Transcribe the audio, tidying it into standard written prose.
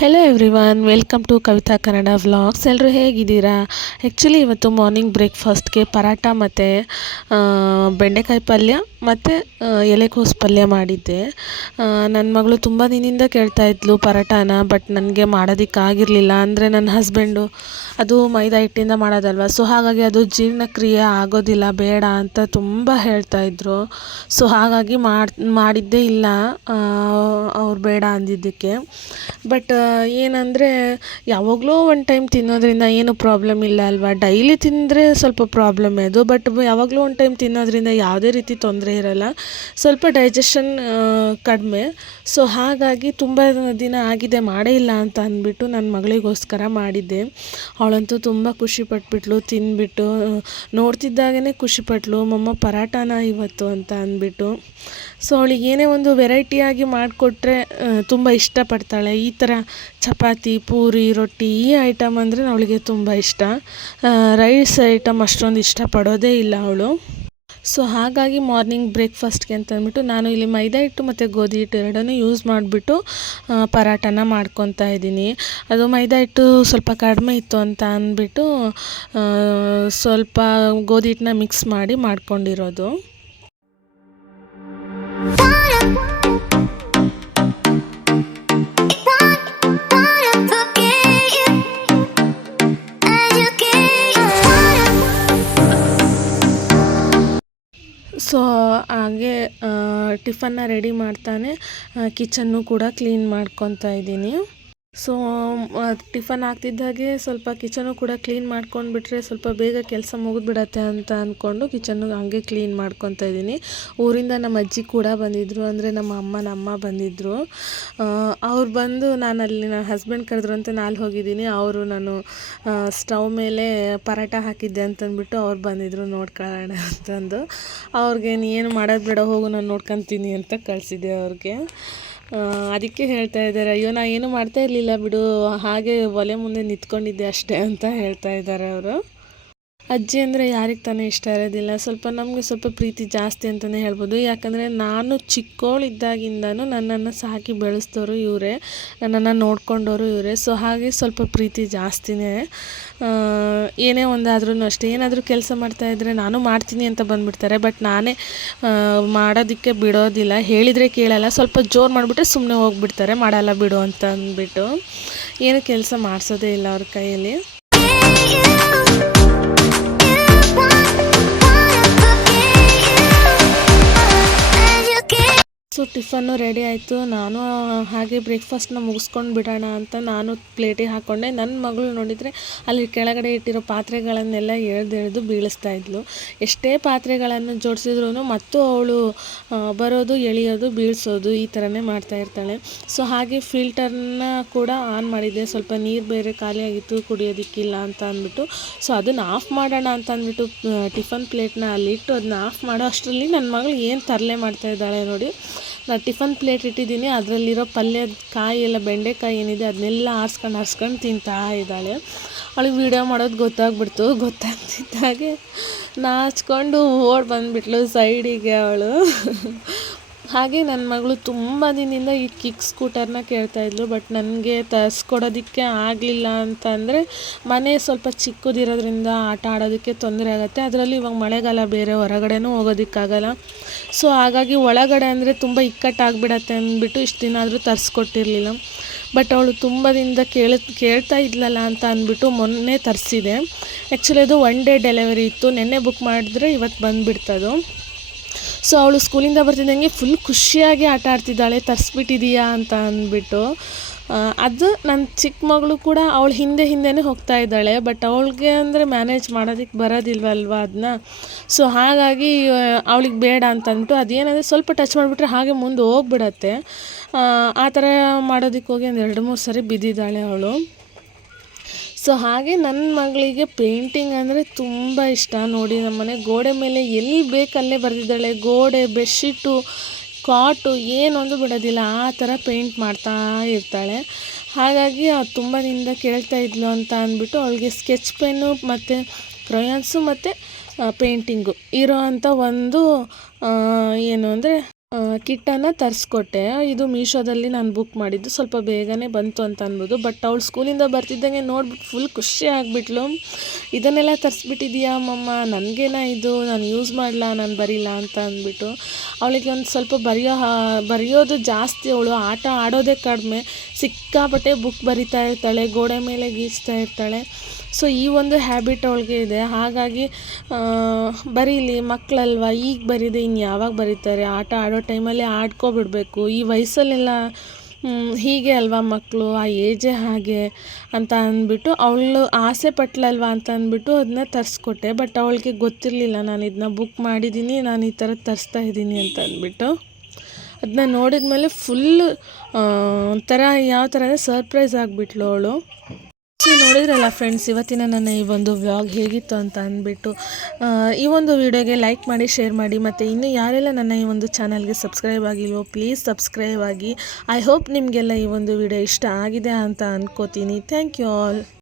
Hello everyone, welcome to Kavita Kannada vlogs. ಎಲ್ಲರೂ ಹೇಗಿದ್ದೀರಾ? Actually ಇವತ್ತು ಮಾರ್ನಿಂಗ್ ಬ್ರೇಕ್ಫಾಸ್ಟ್ಗೆ ಪರಾಟ ಮತ್ತು ಬೆಂಡೆಕಾಯಿ ಪಲ್ಯ ಮತ್ತು ಎಲೆಕೋಸು ಪಲ್ಯ ಮಾಡಿದ್ದೆ. ನನ್ನ ಮಗಳು ತುಂಬ ದಿನದಿಂದ ಕೇಳ್ತಾಯಿದ್ಲು ಪರಾಟಾನ, ಬಟ್ ನನಗೆ ಮಾಡೋದಕ್ಕಾಗಿರಲಿಲ್ಲ. ಅಂದರೆ ನನ್ನ ಹಸ್ಬೆಂಡು ಅದು ಮೈದಾ ಹಿಟ್ಟಿಂದ ಮಾಡೋದಲ್ವ, ಸೊ ಹಾಗಾಗಿ ಅದು ಜೀರ್ಣಕ್ರಿಯೆ ಆಗೋದಿಲ್ಲ, ಬೇಡ ಅಂತ ತುಂಬ ಹೇಳ್ತಾಯಿದ್ರು. ಸೊ ಹಾಗಾಗಿ ಮಾಡಿದ್ದೇ ಇಲ್ಲ ಅವ್ರು ಬೇಡ ಅಂದಿದ್ದಕ್ಕೆ. ಬಟ್ ಏನಂದರೆ ಯಾವಾಗಲೂ ಒಂದು ಟೈಮ್ ತಿನ್ನೋದ್ರಿಂದ ಏನು ಪ್ರಾಬ್ಲಮ್ ಇಲ್ಲ ಅಲ್ವಾ. ಡೈಲಿ ತಿಂದರೆ ಸ್ವಲ್ಪ ಪ್ರಾಬ್ಲಮ್ಮೇ ಅದು, ಬಟ್ ಯಾವಾಗಲೂ ಒಂದು ಟೈಮ್ ತಿನ್ನೋದ್ರಿಂದ ಯಾವುದೇ ರೀತಿ ತೊಂದರೆ ಇರಲ್ಲ. ಸ್ವಲ್ಪ ಡೈಜೆಷನ್ ಕಡಿಮೆ. ಸೊ ಹಾಗಾಗಿ ತುಂಬ ದಿನ ಆಗಿದೆ ಮಾಡೇ ಇಲ್ಲ ಅಂತ ಅಂದ್ಬಿಟ್ಟು ನನ್ನ ಮಗಳಿಗೋಸ್ಕರ ಮಾಡಿದ್ದೆ. ಅವಳಂತೂ ತುಂಬ ಖುಷಿಪಟ್ಬಿಟ್ಲು ತಿಂದ್ಬಿಟ್ಟು. ನೋಡ್ತಿದ್ದಾಗೇ ಖುಷಿಪಟ್ಲು, ಮಮ್ಮ ಪರಾಟಾನ ಇವತ್ತು ಅಂತ ಅಂದ್ಬಿಟ್ಟು. ಸೊ ಅವಳಿಗೆ ಏನೇ ಒಂದು ವೆರೈಟಿಯಾಗಿ ಮಾಡಿಕೊಟ್ರೆ ತುಂಬ ಇಷ್ಟಪಡ್ತಾಳೆ. ಈ ಥರ ಚಪಾತಿ, ಪೂರಿ, ರೊಟ್ಟಿ ಈ ಐಟಮ್ ಅಂದರೆ ಅವಳಿಗೆ ತುಂಬ ಇಷ್ಟ. ರೈಸ್ ಐಟಮ್ ಅಷ್ಟೊಂದು ಇಷ್ಟಪಡೋದೇ ಇಲ್ಲ ಅವಳು. ಸೊ ಹಾಗಾಗಿ ಮಾರ್ನಿಂಗ್ ಬ್ರೇಕ್ಫಾಸ್ಟ್ಗೆ ಅಂತ ಅಂದ್ಬಿಟ್ಟು ನಾನು ಇಲ್ಲಿ ಮೈದಾ ಹಿಟ್ಟು ಮತ್ತು ಗೋಧಿ ಹಿಟ್ಟು ಎರಡನ್ನೂ ಯೂಸ್ ಮಾಡಿಬಿಟ್ಟು ಪರಾಟನ ಮಾಡ್ಕೊತಾ ಇದ್ದೀನಿ. ಅದು ಮೈದಾ ಹಿಟ್ಟು ಸ್ವಲ್ಪ ಕಡಿಮೆ ಇತ್ತು ಅಂತ ಅಂದ್ಬಿಟ್ಟು ಸ್ವಲ್ಪ ಗೋಧಿ ಹಿಟ್ಟನ್ನ ಮಿಕ್ಸ್ ಮಾಡಿ ಮಾಡ್ಕೊಂಡಿರೋದು. ಸೊ ಹಾಗೆ ಟಿಫನ್ನ ರೆಡಿ ಮಾಡ್ತಾನೆ ಕಿಚನ್ನು ಕೂಡ ಕ್ಲೀನ್ ಮಾಡ್ಕೊತಾ ಇದ್ದೀನಿ. ಸೊ ಟಿಫನ್ ಆಗ್ತಿದ್ದಾಗೆ ಸ್ವಲ್ಪ ಕಿಚನು ಕೂಡ ಕ್ಲೀನ್ ಮಾಡ್ಕೊಂಡ್ಬಿಟ್ರೆ ಸ್ವಲ್ಪ ಬೇಗ ಕೆಲಸ ಮುಗಿದ್ಬಿಡತ್ತೆ ಅಂತ ಅಂದ್ಕೊಂಡು ಕಿಚನ್ನು ಹಂಗೆ ಕ್ಲೀನ್ ಮಾಡ್ಕೊತಾ ಇದ್ದೀನಿ. ಊರಿಂದ ನಮ್ಮ ಅಜ್ಜಿ ಕೂಡ ಬಂದಿದ್ದರು, ಅಂದರೆ ನಮ್ಮ ಅಮ್ಮ ಬಂದಿದ್ದರು. ಅವ್ರು ಬಂದು ನನ್ನ ಹಸ್ಬೆಂಡ್ ಕರೆದ್ರು ಅಂತ ನಾನು ಹೋಗಿದ್ದೀನಿ. ಅವರು ನಾನು ಸ್ಟವ್ ಮೇಲೆ ಪರಾಟ ಹಾಕಿದ್ದೆ ಅಂತಂದ್ಬಿಟ್ಟು ಅವ್ರು ಬಂದಿದ್ದರು ನೋಡ್ಕೊಳ್ಳೋಣ ಅಂತಂದು. ಅವ್ರಿಗೆ ಏನು ಮಾಡೋದು ಬೇಡ, ಹೋಗು ನಾನು ನೋಡ್ಕೊತೀನಿ ಅಂತ ಕಳಿಸಿದ್ದೆ ಅವ್ರಿಗೆ. ಅದಕ್ಕೆ ಹೇಳ್ತಾ ಇದ್ದಾರೆ, ಅಯ್ಯೋ ನಾ ಏನು ಮಾಡ್ತಾ ಇರಲಿಲ್ಲ ಬಿಡು, ಹಾಗೆ ಒಲೆ ಮುಂದೆ ನಿಂತ್ಕೊಂಡಿದ್ದೆ ಅಷ್ಟೇ ಅಂತ ಹೇಳ್ತಾ ಇದ್ದಾರೆ ಅವರು. ಅಜ್ಜಿ ಅಂದರೆ ಯಾರಿಗೆ ತಾನೇ ಇಷ್ಟ ಇರೋದಿಲ್ಲ. ನಮಗೆ ಸ್ವಲ್ಪ ಪ್ರೀತಿ ಜಾಸ್ತಿ ಅಂತಲೇ ಹೇಳ್ಬೋದು. ಯಾಕಂದರೆ ನಾನು ಚಿಕ್ಕವಳಿದ್ದಾಗಿಂದನೂ ನನ್ನನ್ನು ಸಾಕಿ ಬೆಳೆಸಿದವರು ಇವರೇ, ನನ್ನನ್ನು ನೋಡ್ಕೊಂಡವರು ಇವರೇ. ಸೊ ಹಾಗೆ ಸ್ವಲ್ಪ ಪ್ರೀತಿ ಜಾಸ್ತಿನೇ. ಏನೇ ಒಂದಾದ್ರೂ ಅಷ್ಟೇ, ಏನಾದರೂ ಕೆಲಸ ಮಾಡ್ತಾಯಿದ್ರೆ ನಾನು ಮಾಡ್ತೀನಿ ಅಂತ ಬಂದುಬಿಡ್ತಾರೆ. ಬಟ್ ನಾನೇ ಮಾಡೋದಕ್ಕೆ ಬಿಡೋದಿಲ್ಲ, ಹೇಳಿದರೆ ಕೇಳಲ್ಲ. ಸ್ವಲ್ಪ ಜೋರು ಮಾಡಿಬಿಟ್ರೆ ಸುಮ್ಮನೆ ಹೋಗ್ಬಿಡ್ತಾರೆ, ಮಾಡಲ್ಲ ಬಿಡು ಅಂತ ಅಂದ್ಬಿಟ್ಟು. ಏನು ಕೆಲಸ ಮಾಡಿಸೋದೇ ಇಲ್ಲ ಅವ್ರ ಕೈಯಲ್ಲಿ. ಸೊ ಟಿಫನ್ನು ರೆಡಿ ಆಯಿತು. ನಾನು ಹಾಗೆ ಬ್ರೇಕ್ಫಾಸ್ಟ್ನ ಮುಗಿಸ್ಕೊಂಡು ಬಿಡೋಣ ಅಂತ ನಾನು ಪ್ಲೇಟಿಗೆ ಹಾಕ್ಕೊಂಡೆ. ನನ್ನ ಮಗಳು ನೋಡಿದರೆ ಅಲ್ಲಿ ಕೆಳಗಡೆ ಇಟ್ಟಿರೋ ಪಾತ್ರೆಗಳನ್ನೆಲ್ಲ ಎಳೆದು ಬೀಳಿಸ್ತಾ ಇದ್ಲು. ಎಷ್ಟೇ ಪಾತ್ರೆಗಳನ್ನು ಜೋಡಿಸಿದ್ರೂ ಮತ್ತು ಅವಳು ಬರೋದು, ಎಳೆಯೋದು, ಬೀಳಿಸೋದು ಈ ಥರನೇ ಮಾಡ್ತಾಯಿರ್ತಾಳೆ. ಸೊ ಹಾಗೆ ಫಿಲ್ಟರ್ನ ಕೂಡ ಆನ್ ಮಾಡಿದ್ದೆ. ಸ್ವಲ್ಪ ನೀರು ಬೇರೆ ಖಾಲಿಯಾಗಿತ್ತು, ಕುಡಿಯೋದಕ್ಕಿಲ್ಲ ಅಂತ ಅಂದ್ಬಿಟ್ಟು. ಸೊ ಅದನ್ನು ಆಫ್ ಮಾಡೋಣ ಅಂತ ಅಂದ್ಬಿಟ್ಟು ಟಿಫನ್ ಪ್ಲೇಟ್ನ ಅಲ್ಲಿಟ್ಟು ಅದನ್ನ ಆಫ್ ಮಾಡೋ ಅಷ್ಟರಲ್ಲಿ ನನ್ನ ಮಗಳು ಏನು ತರಲೆ ಮಾಡ್ತಾಯಿದ್ದಾಳೆ ನೋಡಿ. ನಾನು ಟಿಫನ್ ಪ್ಲೇಟ್ ಇಟ್ಟಿದ್ದೀನಿ, ಅದರಲ್ಲಿರೋ ಪಲ್ಯದ ಕಾಯಿ ಎಲ್ಲ, ಬೆಂಡೆಕಾಯಿ ಏನಿದೆ ಅದನ್ನೆಲ್ಲ ಆರಿಸ್ಕೊಂಡು ತಿಂತಾ ಇದ್ದಾಳೆ. ಅವಳಿಗೆ ವೀಡಿಯೋ ಮಾಡೋದು ಗೊತ್ತಾಗ್ತಿದ್ದಾಗೆ ನಾಚ್ಕೊಂಡು ಓಡಿ ಬಂದುಬಿಟ್ಲು ಸೈಡಿಗೆ ಅವಳು. ಹಾಗೆ ನನ್ನ ಮಗಳು ತುಂಬ ದಿನದಿಂದ ಈ ಕಿಕ್ ಸ್ಕೂಟರ್ನ ಕೇಳ್ತಾಯಿದ್ಲು. ಬಟ್ ನನಗೆ ತರಿಸ್ಕೊಡೋದಕ್ಕೆ ಆಗಲಿಲ್ಲ ಅಂತಂದರೆ ಮನೆ ಸ್ವಲ್ಪ ಚಿಕ್ಕದಿರೋದ್ರಿಂದ ಆಟ ಆಡೋದಕ್ಕೆ ತೊಂದರೆ ಆಗುತ್ತೆ. ಅದರಲ್ಲಿ ಇವಾಗ ಮಳೆಗಾಲ ಬೇರೆ, ಹೊರಗಡೆನೂ ಹೋಗೋದಕ್ಕಾಗಲ್ಲ. ಸೊ ಹಾಗಾಗಿ ಒಳಗಡೆ ಅಂದರೆ ತುಂಬ ಇಕ್ಕಟ್ಟಾಗಿಬಿಡತ್ತೆ ಅಂದ್ಬಿಟ್ಟು ಇಷ್ಟು ದಿನ ಆದರೂ ತರಿಸ್ಕೊಟ್ಟಿರಲಿಲ್ಲ. ಬಟ್ ಅವಳು ತುಂಬ ದಿನದಿಂದ ಕೇಳ್ತಾ ಇದ್ಲಲ್ಲ ಅಂತ ಅಂದ್ಬಿಟ್ಟು ಮೊನ್ನೆ ತರಿಸಿದೆ. ಆ್ಯಕ್ಚುಲಿ ಅದು 1 ಡೇ ಡೆಲಿವರಿ ಇತ್ತು, ನೆನ್ನೆ ಬುಕ್ ಮಾಡಿದ್ರೆ ಇವತ್ತು ಬಂದುಬಿಡ್ತದು. ಸೊ ಅವಳು ಸ್ಕೂಲಿಂದ ಬರ್ತಿದ್ದಂಗೆ ಫುಲ್ ಖುಷಿಯಾಗಿ ಆಟ ಆಡ್ತಿದ್ದಾಳೆ, ತರಿಸ್ಬಿಟ್ಟಿದೀಯಾ ಅಂತ ಅಂದ್ಬಿಟ್ಟು. ಅದು ನನ್ನ ಚಿಕ್ಕ ಮಗಳು ಕೂಡ ಅವಳು ಹಿಂದೆನೇ ಹೋಗ್ತಾ ಇದ್ದಾಳೆ. ಬಟ್ ಅವಳಿಗೆ ಅಂದರೆ ಮ್ಯಾನೇಜ್ ಮಾಡೋದಕ್ಕೆ ಬರೋದಿಲ್ವಲ್ವ ಅದನ್ನ. ಸೊ ಹಾಗಾಗಿ ಅವಳಿಗೆ ಬೇಡ ಅಂತ ಅಂದ್ಬಿಟ್ಟು ಅದೇನಂದರೆ ಸ್ವಲ್ಪ ಟಚ್ ಮಾಡಿಬಿಟ್ರೆ ಹಾಗೆ ಮುಂದೆ ಹೋಗ್ಬಿಡತ್ತೆ. ಆ ಥರ ಮಾಡೋದಕ್ಕೆ ಹೋಗಿ ಒಂದು 2-3 ಸರಿ ಬಿದ್ದಿದ್ದಾಳೆ ಅವಳು. ಸೊ ಹಾಗೆ ನನ್ನ ಮಗಳಿಗೆ ಪೇಂಟಿಂಗ್ ಅಂದರೆ ತುಂಬ ಇಷ್ಟ. ನೋಡಿ ನಮ್ಮನೆ ಗೋಡೆ ಮೇಲೆ ಎಲ್ಲಿ ಬೇಕಲ್ಲೇ ಬರೆದಿದ್ದಾಳೆ. ಗೋಡೆ, ಬೆಡ್ಶೀಟು, ಕಾಟು ಏನೊಂದು ಬಿಡೋದಿಲ್ಲ, ಆ ಥರ ಪೇಂಟ್ ಮಾಡ್ತಾ ಇರ್ತಾಳೆ. ಹಾಗಾಗಿ ತುಂಬ ದಿನದಿಂದ ಕೇಳ್ತಾ ಇದ್ಲು ಅಂತ ಅಂದ್ಬಿಟ್ಟು ಅವಳಿಗೆ ಸ್ಕೆಚ್ ಪೆನ್ನು ಮತ್ತು ಕ್ರಯಾನ್ಸು ಮತ್ತು ಪೇಂಟಿಂಗು ಇರೋ ಅಂಥ ಒಂದು ಏನು ಅಂದರೆ ಕಿಟ್ಟನ್ನು ತರಿಸ್ಕೊಟ್ಟೆ. ಇದು ಮೀಶೋದಲ್ಲಿ ನಾನು ಬುಕ್ ಮಾಡಿದ್ದು. ಸ್ವಲ್ಪ ಬೇಗನೆ ಬಂತು ಅಂತ ಅನ್ಬೋದು. ಬಟ್ ಅವಳು ಸ್ಕೂಲಿಂದ ಬರ್ತಿದ್ದಂಗೆ ನೋಡ್ಬಿಟ್ಟು ಫುಲ್ ಖುಷಿ ಆಗಿಬಿಟ್ಲು. ಇದನ್ನೆಲ್ಲ ತರಿಸ್ಬಿಟ್ಟಿದೀಯಾ ಮಮ್ಮ, ನನಗೇನ ಇದು, ನಾನು ಯೂಸ್ ಮಾಡಲ, ನಾನು ಬರೀಲ್ಲ ಅಂತ ಅಂದ್ಬಿಟ್ಟು. ಅವಳಿಗೆ ಒಂದು ಸ್ವಲ್ಪ ಬರೆಯೋದು ಜಾಸ್ತಿ. ಅವಳು ಆಟ ಆಡೋದೇ ಕಡಿಮೆ. ಸಿಕ್ಕಾಪಟ್ಟೆ ಬುಕ್ ಬರಿತಾ ಇರ್ತಾಳೆ, ಗೋಡೆ ಮೇಲೆ ಗೀಚ್ತಾ ಇರ್ತಾಳೆ. ಸೊ ಈ ಒಂದು ಹ್ಯಾಬಿಟ್ ಅವಳಿಗೆ ಇದೆ. ಹಾಗಾಗಿ ಬರೀಲಿ ಮಕ್ಕಳಲ್ವ, ಈಗ ಬರೀದೆ ಇನ್ನು ಯಾವಾಗ ಬರೀತಾರೆ, ಆಟ ಆಡೋ ಟೈಮಲ್ಲಿ ಆಡ್ಕೊಬಿಡ್ಬೇಕು. ಈ ವಯಸ್ಸಲ್ಲೆಲ್ಲ ಹೀಗೆ ಅಲ್ವಾ ಮಕ್ಕಳು, ಆ ಏಜೇ ಹಾಗೆ ಅಂತ ಅಂದ್ಬಿಟ್ಟು ಅವಳು ಆಸೆ ಪಟ್ಲಲ್ವ ಅಂತ ಅಂದ್ಬಿಟ್ಟು ಅದನ್ನ ತರಿಸ್ಕೊಟ್ಟೆ. ಬಟ್ ಅವಳಿಗೆ ಗೊತ್ತಿರಲಿಲ್ಲ ನಾನು ಇದನ್ನ ಬುಕ್ ಮಾಡಿದ್ದೀನಿ, ನಾನು ಈ ಥರ ತರಿಸ್ತಾ ಇದ್ದೀನಿ ಅಂತ ಅಂದ್ಬಿಟ್ಟು. ಅದನ್ನ ನೋಡಿದ ಮೇಲೆ ಫುಲ್ಲು ಒಂಥರ ಯಾವ ಥರ ಅಂದರೆ ಸರ್ಪ್ರೈಸ್ ಆಗಿಬಿಟ್ಲು ಅವಳು. ಸೊ ನೋಡಿದ್ರಲ್ಲ ಫ್ರೆಂಡ್ಸ್, ಇವತ್ತಿನ ನನ್ನ ಈ ಒಂದು ವ್ಲಾಗ್ ಹೇಗಿತ್ತು ಅಂತ ಅಂದ್ಬಿಟ್ಟು. ಈ ಒಂದು ವಿಡಿಯೋಗೆ ಲೈಕ್ ಮಾಡಿ, ಶೇರ್ ಮಾಡಿ, ಮತ್ತು ಇನ್ನೂ ಯಾರೆಲ್ಲ ನನ್ನ ಈ ಒಂದು ಚಾನಲ್ಗೆ ಸಬ್ಸ್ಕ್ರೈಬ್ ಆಗಿಲ್ವೋ ಪ್ಲೀಸ್ ಸಬ್ಸ್ಕ್ರೈಬ್ ಆಗಿ. ಐ ಹೋಪ್ ನಿಮಗೆಲ್ಲ ಈ ಒಂದು ವಿಡಿಯೋ ಇಷ್ಟ ಆಗಿದೆ ಅಂತ ಅಂದ್ಕೋತೀನಿ. Thank you all.